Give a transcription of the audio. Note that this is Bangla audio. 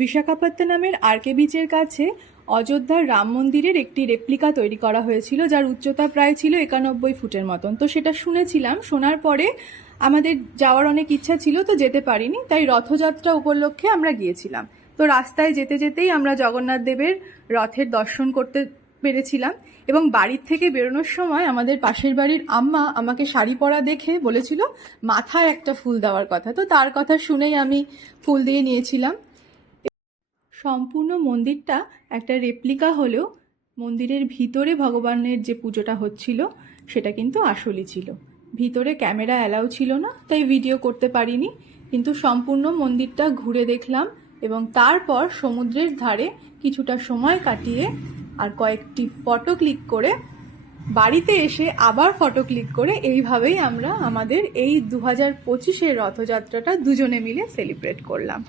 বিশাখাপত্তনমের আরকে বিচের কাছে অযোধ্যার রাম মন্দিরের একটি রেপ্লিকা তৈরি করা হয়েছিল, যার উচ্চতা প্রায় ছিল 91 ফুটের মতন। তো সেটা শুনেছিলাম, শোনার পরে আমাদের যাওয়ার অনেক ইচ্ছা ছিল, তো যেতে পারিনি, তাই রথযাত্রা উপলক্ষে আমরা গিয়েছিলাম। তো রাস্তায় যেতে যেতেই আমরা জগন্নাথ দেবের রথের দর্শন করতে পেরেছিলাম, এবং বাড়ির থেকে বেরোনোর সময় আমাদের পাশের বাড়ির আম্মা আমাকে শাড়ি পরা দেখে বলেছিল মাথায় একটা ফুল দেওয়ার কথা। তো তার কথা শুনেই আমি ফুল দিয়ে নিয়েছিলাম। সম্পূর্ণ মন্দিরটা একটা রেপ্লিকা হলেও মন্দিরের ভিতরে ভগবানের যে পুজোটা হচ্ছিল সেটা কিন্তু আসলই ছিল। ভিতরে ক্যামেরা অ্যালাউ ছিল না, তাই ভিডিও করতে পারিনি, কিন্তু সম্পূর্ণ মন্দিরটা ঘুরে দেখলাম এবং তারপর সমুদ্রের ধারে কিছুটা সময় কাটিয়ে আর কয়েকটি ফটো ক্লিক করে বাড়িতে এসে আবার ফটো ক্লিক করে এইভাবেই আমরা আমাদের এই 2025-এর রথযাত্রাটা দুজনে মিলে সেলিব্রেট করলাম।